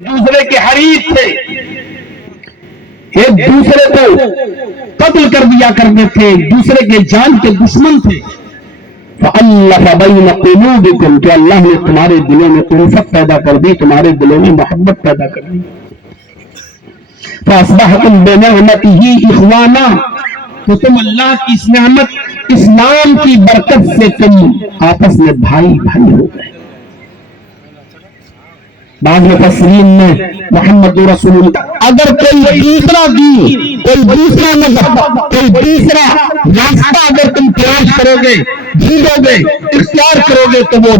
دوسرے کے حریف تھے، ایک دوسرے کو قتل کر دیا کرتے تھے، ایک دوسرے کے جان کے دشمن تھے۔ فَأَلَّفَ بَيْنَ قُلُوبِكُمْ، کہ اللہ نے تمہارے دلوں میں الفت پیدا کر دی، تمہارے دلوں میں محبت پیدا کر دی۔ فَأَصْبَحْتُمْ بِنِعْمَتِهِ إِخْوَانًا، تو تم اللہ کی اس نعمت اسلام کی برکت سے تم آپس میں بھائی بھائی ہو گئے۔ بعض مفسرین میں محمد رسول اللہ، اگر کوئی دوسرا دین، کوئی دوسرا مذہب، کوئی دوسرا راستہ اگر تم تلاش کرو گے، ڈھونڈو گے، اختیار کرو گے، تو وہ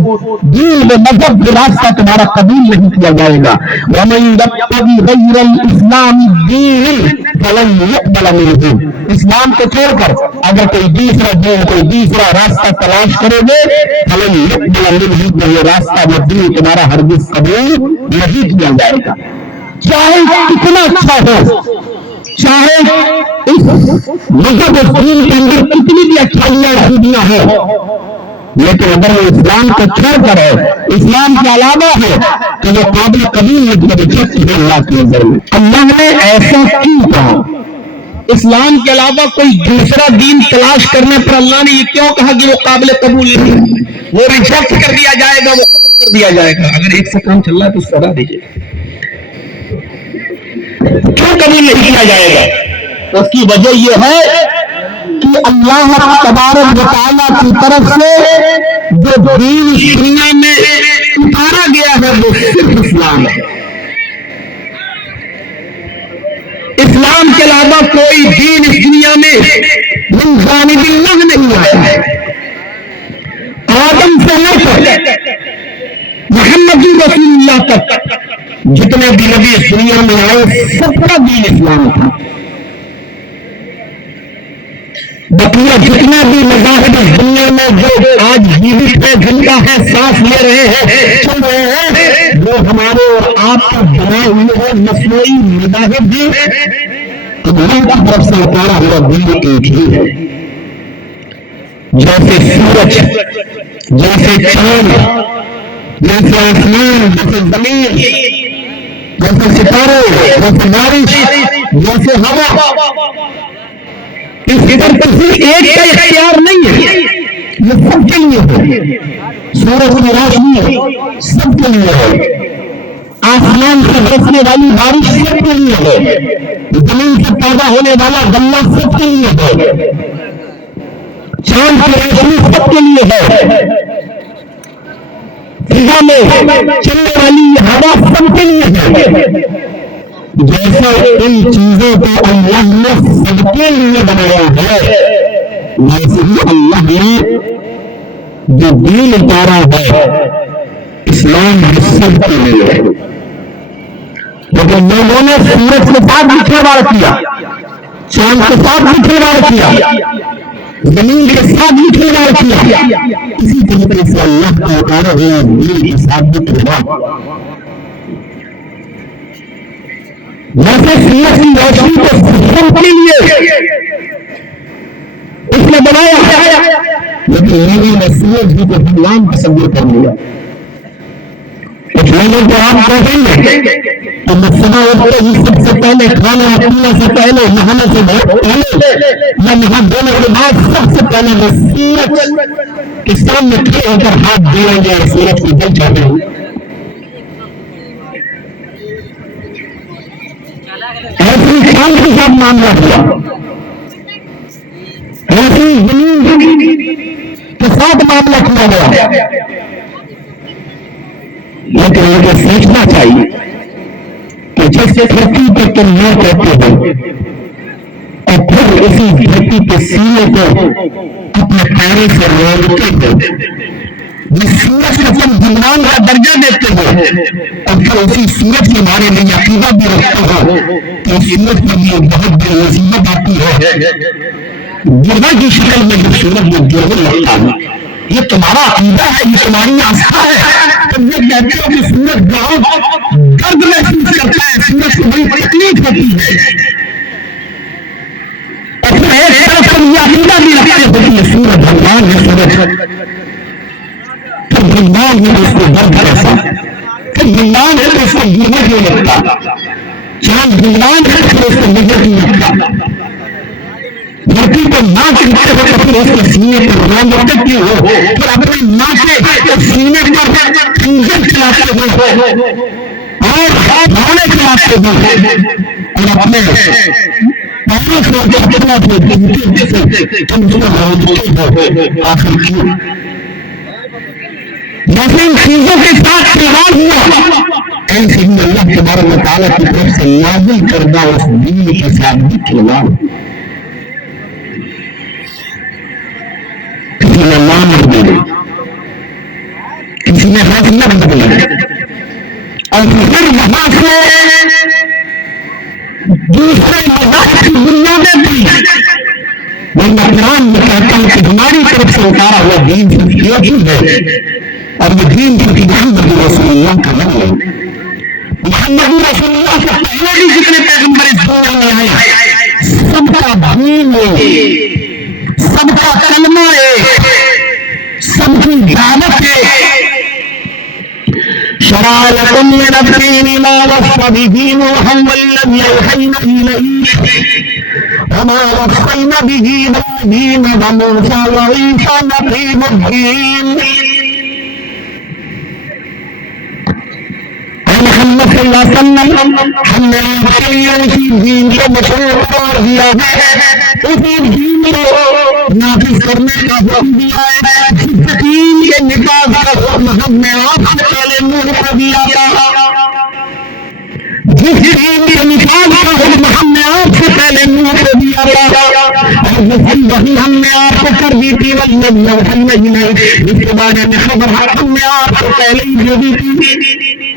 دین و مذہب کا راستہ تمہارا قبول نہیں کیا جائے گا۔ وَمَن يَبْتَغِ غَيْرَ الْإِسْلَامِ دِينًا فَلَن يُقْبَلَ مِنْهُ، اسلام کو چھوڑ کر اگر کوئی دوسرا دین، کوئی دوسرا راستہ تلاش کرو گے، فَلَن يُقْبَلَ مِنْهُ، یہ راستہ، وہ دین تمہارا ہرگز قبول نہیں کیا جائے گا، چاہے کتنا اچھا ہو، چاہے اس مذہب و دین کے اندر کتنی بھی اچھائیاں خوبیاں ہوں، لیکن اگر وہ اسلام کو چھوڑ کر ہے، اسلام کے علاوہ ہے، تو وہ قابل قبول نہیں ہے اللہ کی نظر میں۔ اللہ نے ایسا کیوں کہا؟ اسلام کے علاوہ کوئی دوسرا دین تلاش کرنے پر اللہ نے یہ کیوں کہا کہ وہ قابل قبول نہیں ہے؟ وہ ریجیکٹ کر دیا جائے گا، وہ ختم کر دیا جائے گا۔ اگر ایک سے کام چل رہا ہے تو اس کو ہٹا دیجیے، کیوں قبول نہیں کیا جائے گا؟ اس کی وجہ یہ ہے کہ اللہ تبارک و تعالیٰ کی طرف سے جو دین اس دنیا میں اتارا گیا ہے وہ صرف اسلام ہے۔ اسلام کے علاوہ کوئی دین اس دنیا میں من جانب اللہ نہیں آیا ہے۔ آدم سے لے کر محمد رسول اللہ تک جتنے بھی نبی اس دنیا میں آئے، سب کا دین اسلام تھا۔ بقیہ جتنا بھی مذاہب اس دنیا میں جو آج جیوت ہے، زندہ ہے، سانس لے رہے ہیں، چل رہے ہیں، وہ ہمارے اور آپ کا بنائے ہوئے ہیں مصنوعی مذاہب بھی، اللہ کی طرف سے اتارا ہوا دین ایک ہی ہے۔ جیسے سورج، جیسے چاند، جیسے آسمان، جیسے زمین، جیسے ستارے، جیسے بارش، جیسے ہوا، اس پر کسی ایک کا اختیار نہیں ہے، یہ سب کے لیے ہے۔ سورج کی روشنی سب کے لیے ہے، آسمان سے برسنے والی بارش سب کے لیے ہے، زمین سے پیدا ہونے والا غلہ سب کے لیے ہے، چاند کی روشنی سب کے لیے ہے، فضا میں چلنے والی ہوا سب کے لیے ہے۔ جیسے ان چیزوں کو اللہ نے سب کے لیے بنایا ہے، ویسے ہی اللہ نے جو دین اتارا ہے اسلام سب کے لیے ہے۔ لیکن لوگوں نے سورج کے ساتھ بھی کھلواڑ کیا، چاند کے ساتھ بھی کھلواڑ کیا، زمین کے ساتھ بھی کھلواڑ کیا، اسی طریقے سے اللہ کا اتارا ہوا دین کے ساتھ بھی کھلواڑ۔ جیسے سورج کی روشنی کو سب کے لیے اس نے بنایا، لیکن لوگوں نے سورج بھی کو بھگوان تصور کر لیا۔ کچھ لوگوں کو آپ کہیں گے کہ صبح اٹھتے ہی سب سے پہلے کھانا پینے سے پہلے، نہانے سے پہلے یا نہا دھونے کے بعد سب سے پہلے وہ سورج کے سامنے کھڑے ہو کر ہاتھ دھوئیں گے، سورج کو جل جاتے ہیں۔ ایسی چاند کے ساتھ معاملہ ہوا، ایسی زمین کے ساتھ معاملہ کیا گیا، لیکن مجھے سوچنا چاہیے کہ جیسے دھرتی پہ تم نہ کہتے ہو اور پھر اسی دھرتی کے سینے کو اپنے پیروں سے رونگتے ہو، جس سورج کو تم حکمران کا درجہ دیتے ہو اور پھر اسی سورج کے بارے میں عقیدہ بھی رکھتے ہو تو سورج پر بھی بہت بڑی مصیبت آتی ہے، گرہ کی شکل میں جو سورج میں گرنے لگتا ہے۔ یہ تمہارا عقیدہ ہے، یہ تمہاری آستھا ہے، تم یہ کہتے ہو کہ سورج بہت درد محسوس کرتا ہے، سورج کو بڑی تکلیف ہوتی ہے، اور پھر ایک طرف تم یہ عقیدہ بھی رکھتے ہو کہ یہ سورج بھگوان ہے، سورج پھر بھگوان نے اس کو درد کیسا، پھر زندان ہے تو اس کو نظر نہیں لگتا، چاند زندان ہے تو اس کو نظر نہیں لگتا، دھرتی کو ماں کہتے ہو تو پھر اس کے سینے پر روم رکھتے ہو، پھر اپنی ماں کے سینے پر خنجر چلاتے ہو اور رونے چلاتے ہو اور اپنے پاؤں سے کتنا تم اس کو روتے ہو، آخر کیوں؟ جیسے ان چیزوں کے ساتھ کھلواڑ ہوا ایسے ہی اللہ تبارک و تعالیٰ کی طرف سے نازل کردہ اس دین کے ساتھ بھی کھلواڑ، کسی نے نام بدلے، کسی نے حوصلہ بدلے اور پھر وہاں سے دوسرے مذاہب کی بنیادیں دی، ورنہ قرآن میں کہتا ہے کہ ہماری طرف سے اتارا ہوا دین صرف ایک ہی ہے اور وہ دین صرف محمد رسول اللہ کا نام ہے۔ محمد رسول اللہ سے پہلے بھی جتنے پیغمبر اس دنیا میں آئے سب کا دین ہے، سب کا کلمہ ہے، سب کی دعوت ہے۔ شرع لكم من الدين ما وصى به نوحا والذي أوحينا إليك وما وصينا به إبراهيم وموسى وعيسى نقيم الدين۔ محمد صلی اللہ علیہ وسلم ہم نے اسی دین کو مشروع کر دیا ہے، اسی دین کو نافذ کرنے کا حکم دیا ہے، جس دین کے نفاذ کا حکم ہم نے آپ سے پہلے نوح کو دیا تھا، جس دین کے نفاذ کا حکم ہم نے آپ سے پہلے نوح کو دیا تھا اور وہی ہم نے آپ کو کر دی تھی، والذی اوحینا الیک، اس کے بارے میں خبر ہم نے آپ کو پہلے ہی دے دی تھی۔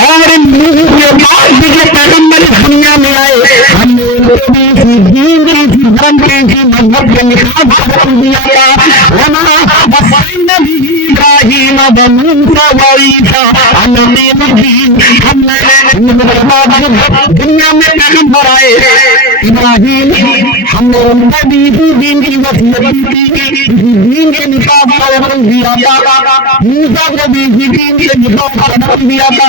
اور ان لوگوں کے بعد بھی جو پیغمبر دنیا میں آئے ہم نے ان کو بھی اسی دین کی اسی دھرم کے اسی مذہب کے نفاذ کا حکم دیا تھا۔ وما وصینا به ابراہیم وموسیٰ وعیسیٰ ان اقیموا الدین، ہم نے دنیا میں پیغمبر آئے ابراہیم ہم نے ان کو بھی اسی دین کی وصیت کی تھی، اسی دین کے نفاذ کا حکم دیا تھا، موسیٰ کو بھی اسی دین کے نفاذ کا حکم دیا تھا،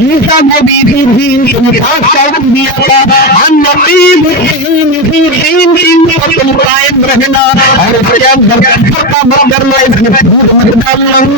عیسیٰ کو بھی اسی دین کے نفاذ کا حکم دیا تھا، ان نقیم الدین، اسی دین کی تم قائم رہنا اور اس کے اندر کفر کا مت کرنا، اس میں جھوٹ مت ڈالنا۔